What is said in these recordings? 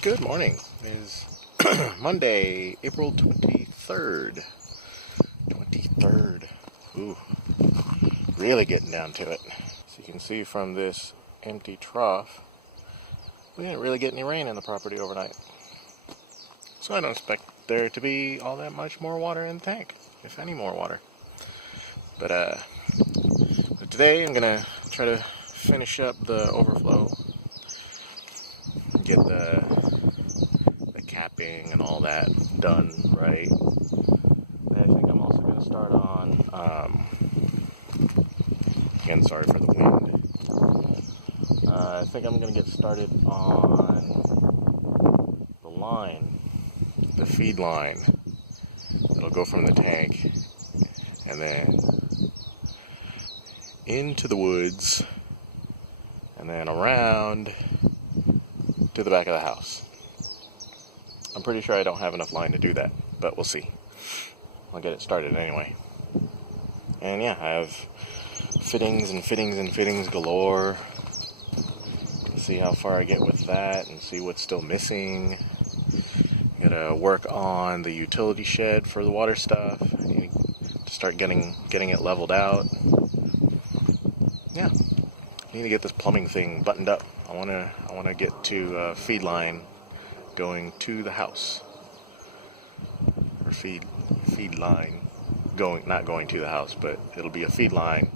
Good morning. It is Monday, April 23rd. 23rd. Ooh, really getting down to it. So you can see from this empty trough, we didn't really get any rain in the property overnight. So I don't expect there to be all that much more water in the tank, if any more water. But today I'm going to try to finish up the overflow. Get the capping and all that done right. And I think I'm also going to start on, again, sorry for the wind. I think I'm going to get started on the line, the feed line. It'll go from the tank and then into the woods and then around to the back of the house. I'm pretty sure I don't have enough line to do that, but we'll see. I'll get it started anyway. And yeah, I have fittings and fittings and fittings galore. See how far I get with that and see what's still missing. Gotta work on the utility shed for the water stuff. I need to start getting it leveled out. Yeah, I need to get this plumbing thing buttoned up. I wanna get to feed line going to the house, or feed line not going to the house, but it'll be a feed line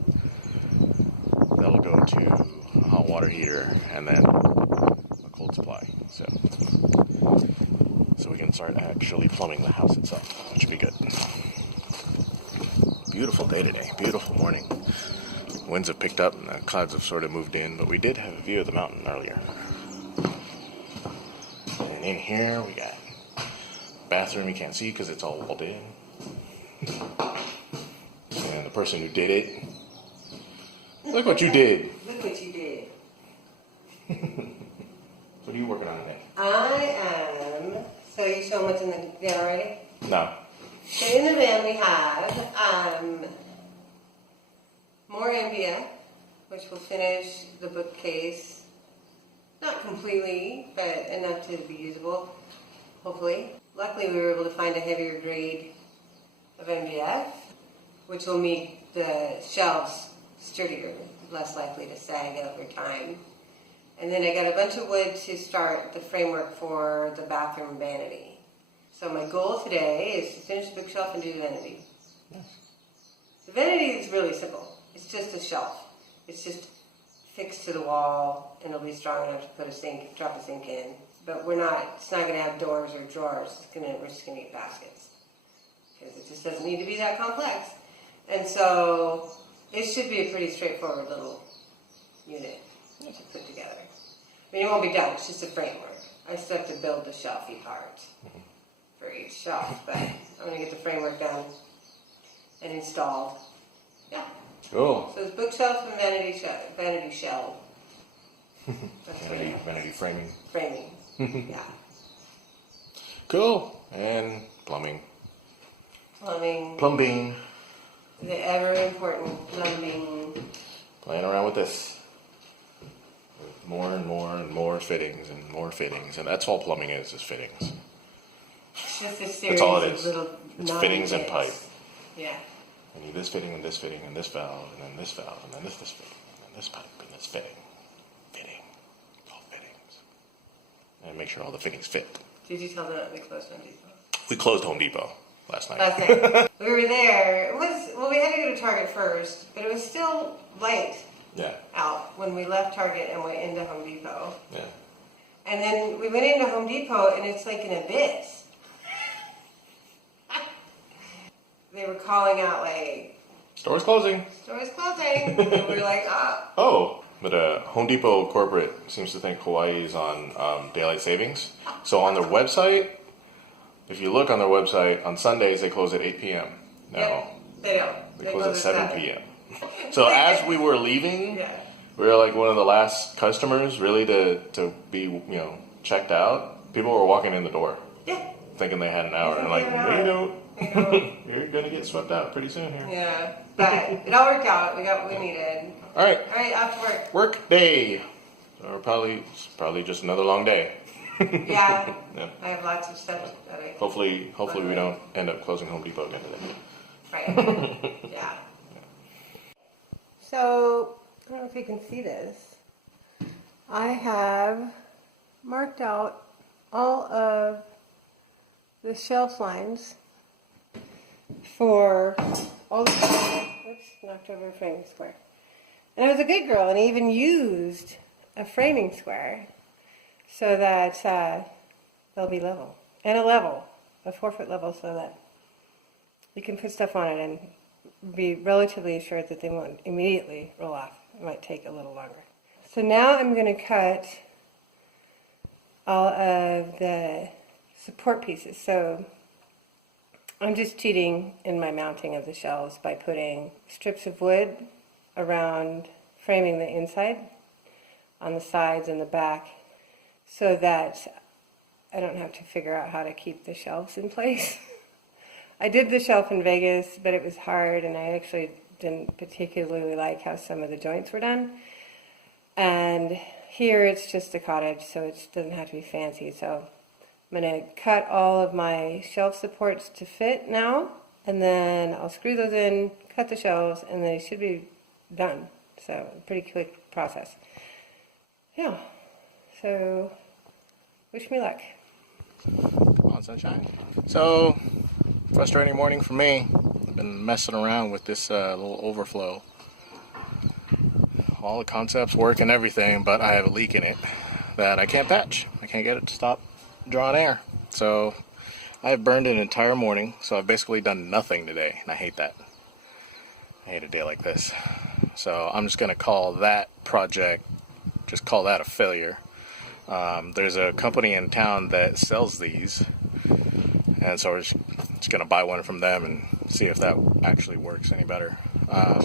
that'll go to a hot water heater and then a cold supply. So we can start actually plumbing the house itself, which would be good. Beautiful day today, beautiful morning. Winds have picked up and the clouds have sort of moved in, but we did have a view of the mountain earlier. And in here we got bathroom you can't see because it's all walled in. And the person who did it, look what you did. Look what you did. What are you working on today? I am. So you show what's in the van already? No. So in the van we have more MDF, which will finish the bookcase. Not completely, but enough to be usable, hopefully. Luckily, we were able to find a heavier grade of MDF, which will make the shelves sturdier, less likely to sag over time. And then I got a bunch of wood to start the framework for the bathroom vanity. So my goal today is to finish the bookshelf and do the vanity. Yes. The vanity is really simple. It's just a shelf. It's just fixed to the wall, and it'll be strong enough to put drop a sink in. But it's not going to have doors or drawers. We're just going to get baskets. Because it just doesn't need to be that complex. And so, it should be a pretty straightforward little unit to put together. I mean, it won't be done, it's just a framework. I still have to build the shelfy part for each shelf, but I'm going to get the framework done and installed. Yeah. Cool. So it's bookshelf and vanity shell. Vanity framing. Framing. Yeah. Cool. And plumbing. Plumbing. The ever important plumbing. Playing around with this. With more and more and more fittings and more fittings. And that's all plumbing is fittings. It's just a series That's all it of is. little It's fittings and pipe. Yeah. I need this fitting and this fitting and this valve and then this valve and then this fitting and then this pipe and this fitting. Fitting. All fittings. And make sure all the fittings fit. Did you tell them that we closed Home Depot? We closed Home Depot last night. We were there. We had to go to Target first, but it was still light out when we left Target and went into Home Depot. Yeah. And then we went into Home Depot and it's like an abyss. They were calling out like, Store's closing. Store's closing. And we were like, ah. Oh, but Home Depot corporate seems to think Hawaii is on daylight savings. So on their website, if you look on their website, on Sundays they close at 8 p.m. No. Yep, they don't. They close at 7 p.m. So as we were leaving, we were like one of the last customers really to be, checked out. People were walking in the door. Yeah. Thinking they had an hour. And like, we don't. You're going to get swept out pretty soon here. Yeah. But it all worked out. We got what we needed. All right. All right, off to work. Work day. Or probably just another long day. Yeah, Yeah. I have lots of stuff that I. Hopefully we don't end up closing Home Depot again today. Right. Yeah. So I don't know if you can see this. I have marked out all of the shelf lines for all the. Oops, knocked over a framing square. And I was a good girl, and I even used a framing square so that they'll be level. And a 4-foot level, so that you can put stuff on it and be relatively assured that they won't immediately roll off. It might take a little longer. So now I'm going to cut all of the support pieces. So I'm just cheating in my mounting of the shelves by putting strips of wood around framing the inside, on the sides and the back, so that I don't have to figure out how to keep the shelves in place. I did the shelf in Vegas, but it was hard, and I actually didn't particularly like how some of the joints were done. And here it's just a cottage, so it doesn't have to be fancy. So I'm going to cut all of my shelf supports to fit now, and then I'll screw those in, cut the shelves, and they should be done. So pretty quick process. Yeah. So wish me luck. Come on, sunshine. So frustrating morning for me. I've been messing around with this little overflow. All the concepts work and everything, but I have a leak in it that I can't patch. I can't get it to stop drawing air. So I've burned an entire morning, so I've basically done nothing today, and I hate that. I hate a day like this. So I'm just going to call that project, just call that a failure. There's a company in town that sells these, and so we're just going to buy one from them and see if that actually works any better. I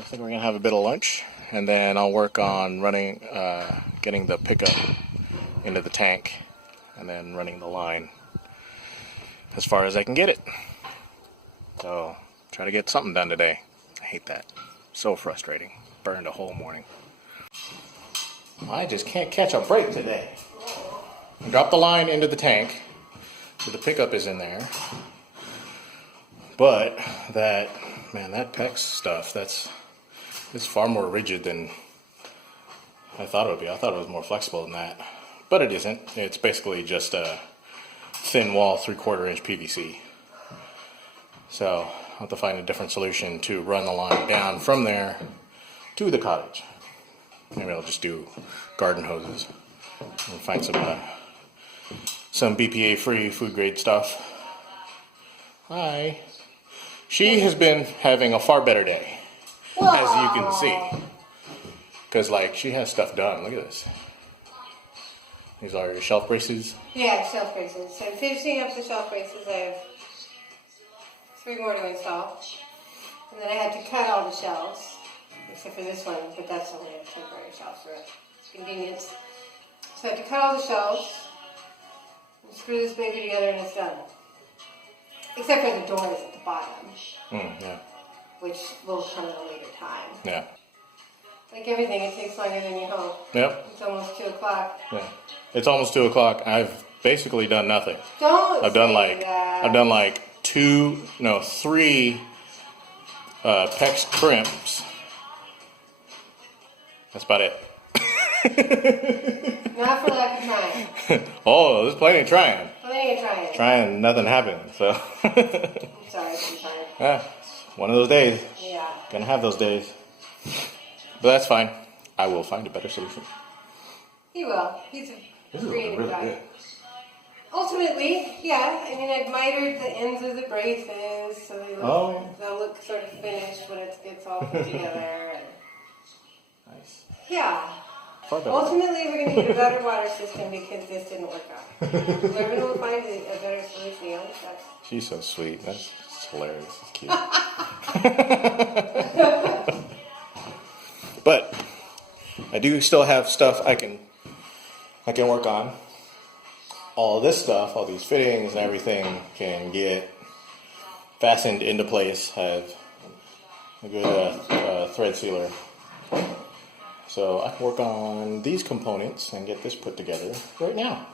think we're going to have a bit of lunch, and then I'll work on getting the pickup into the tank, and then running the line as far as I can get it. So try to get something done today. I hate that. So frustrating. Burned a whole morning. I just can't catch a break today. Drop the line into the tank, so the pickup is in there. But that PEX stuff, it's far more rigid than I thought it would be. I thought it was more flexible than that. But it isn't. It's basically just a thin wall 3/4 inch PVC. So I'll have to find a different solution to run the line down from there to the cottage. Maybe I'll just do garden hoses and find some BPA free food grade stuff. Hi. She has been having a far better day, as you can see. Because she has stuff done. Look at this. These are your shelf braces. Yeah, shelf braces. So I'm finishing up the shelf braces. I have 3 more to install. And then I had to cut all the shelves, except for this one, but that's only a temporary shelf for convenience. So I had to cut all the shelves, and screw this baby together, and it's done. Except for the doors at the bottom, Yeah. which will come at a later time. Yeah. Like everything, it takes longer than you hope. Yep. It's almost 2 o'clock. Yeah. It's almost 2 o'clock. I've basically done nothing. Don't I've done say that. I've done 3 PEX crimps. That's about it. Not for lack of trying. Oh, there's plenty of trying. Plenty of trying. Trying, nothing happened. So. I'm sorry, I'm tired. Yeah, it's one of those days. Yeah. Gonna have those days. But that's fine. I will find a better solution. He will. He's a creative really guy. good. Ultimately, yeah. I mean, I've mitered the ends of the braces so they'll look sort of finished when it gets all put together. And Nice. yeah. Far better. Ultimately, we're going to need a better water system because this didn't work out. Lervin will find a better solution. He always does. She's so sweet. That's hilarious. It's cute. But I do still have stuff I can work on. All this stuff, all these fittings and everything can get fastened into place. I have a good thread sealer. So I can work on these components and get this put together right now.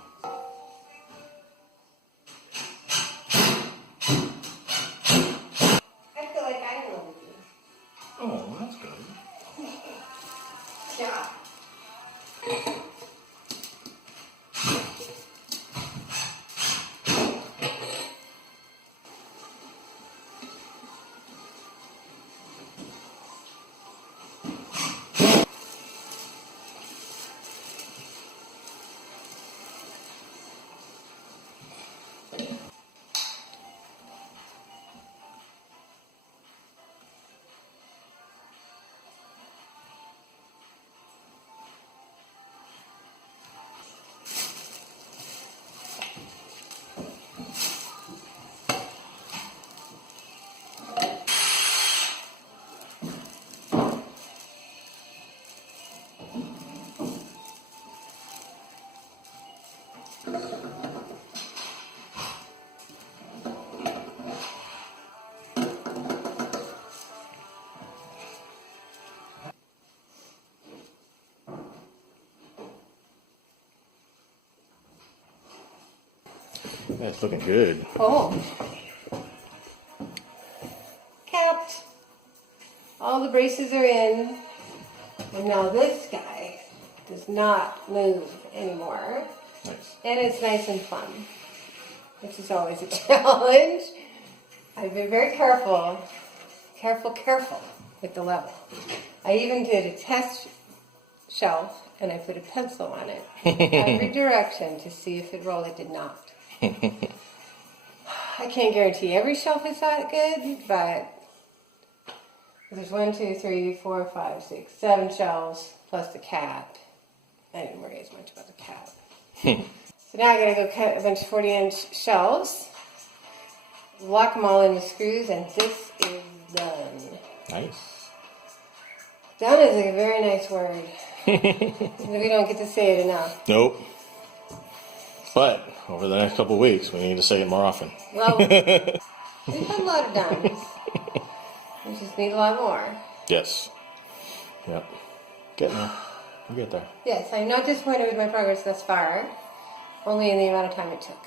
That's looking good. Oh. Capped. All the braces are in. And now this guy does not move anymore. Nice. And it's nice and fun, which is always a challenge. I've been very careful with the level. I even did a test shelf and I put a pencil on it every direction to see if it rolled. It did not. I can't guarantee every shelf is that good, but there's 1, 2, 3, 4, 5, 6, 7 shelves plus the cap. I didn't worry as much about the cap. So now I gotta go cut a bunch of 40-inch shelves, lock them all in with screws, and this is done. Nice. Done is a very nice word. We don't get to say it enough. Nope. But over the next couple of weeks, we need to say it more often. Well, we've had a lot of dones. We just need a lot more. Yes. Yep. Getting there. We'll get there. Yes, I'm not disappointed with my progress thus far, only in the amount of time it took.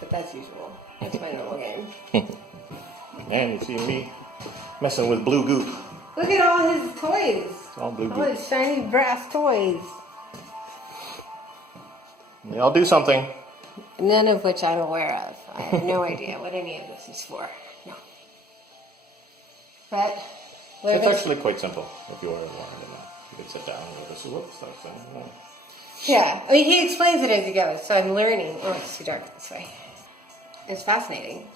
But that's usual. That's my normal game. And you see me messing with blue goop. Look at all his toys. It's all blue All goop. his shiny brass toys. They all do something. None of which I'm aware of. I have no idea what any of this is for. No. But It's actually quite simple if you wanted to know. You could sit down and go, this is what stuff thing. No. yeah, I mean, he explains it as he goes, so I'm learning. Oh, it's too dark this way. It's fascinating.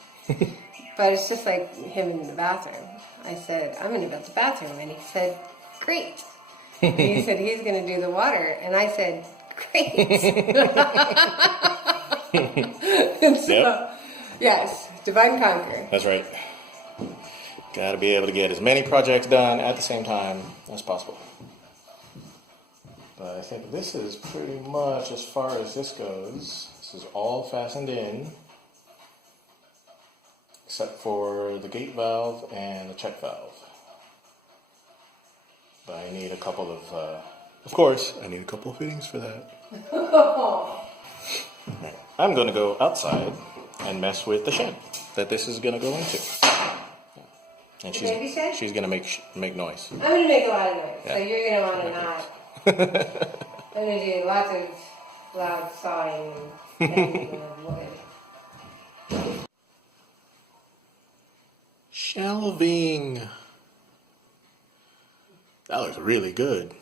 But it's just like him in the bathroom. I said, I'm going to build the bathroom. And he said, great. And he said, he's going to do the water. And I said, great. And so, Yep. yes, divide and conquer. That's right. Got to be able to get as many projects done at the same time as possible. But I think this is pretty much as far as this goes. This is all fastened in, except for the gate valve and the check valve. But I need a couple of course, I need a couple of fittings for that. I'm going to go outside and mess with the shed that this is going to go into. And Baby shed? she's going to make noise. I'm going to make a lot of noise, Yeah. so you're going to want to not. I'm going to do lots of loud sawing and banging of wood. Shelving. That looks really good.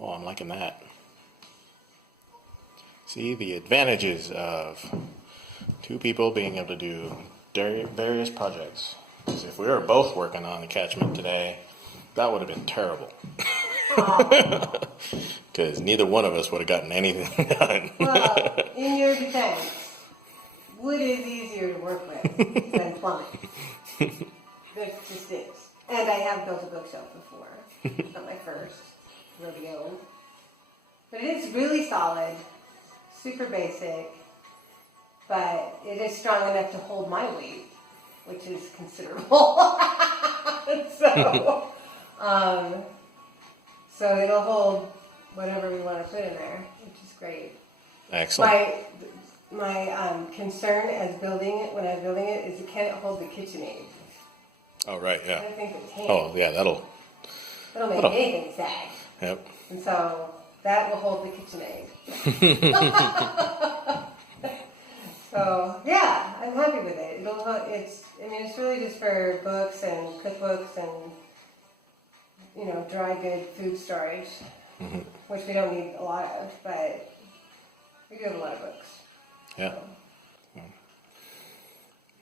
Oh, I'm liking that. See the advantages of two people being able to do various projects. Because if we were both working on the catchment today, that would have been terrible. Because neither one of us would have gotten anything done. Well, in your defense, wood is easier to work with than plumbing. It just is. And I have built a bookshelf before. Not my first rodeo. But it is really solid, super basic, but it is strong enough to hold my weight, which is considerable. So it'll hold whatever we want to put in there, which is great. Excellent. My concern as building it, when I was building it, is it can't hold the KitchenAid. Oh, right, I yeah. don't think it can. Oh, yeah, that'll It'll make anything sag. Yep. And so that will hold the KitchenAid. So yeah, I'm happy with it. It's really just for books and cookbooks and dry good food storage, which we don't need a lot of, but we do have a lot of books. Yeah.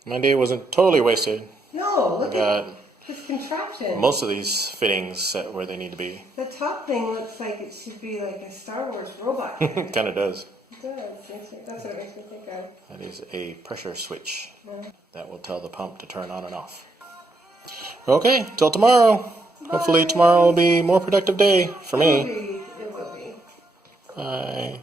My day wasn't totally wasted. No, look I got at this contraption. most of these fittings set where they need to be. The top thing looks like it should be like a Star Wars robot. It kind of does. It does. That's what it makes me think of. That is a pressure switch that will tell the pump to turn on and off. Okay, till tomorrow. Hopefully tomorrow will be a more productive day for me. It will be. Hi.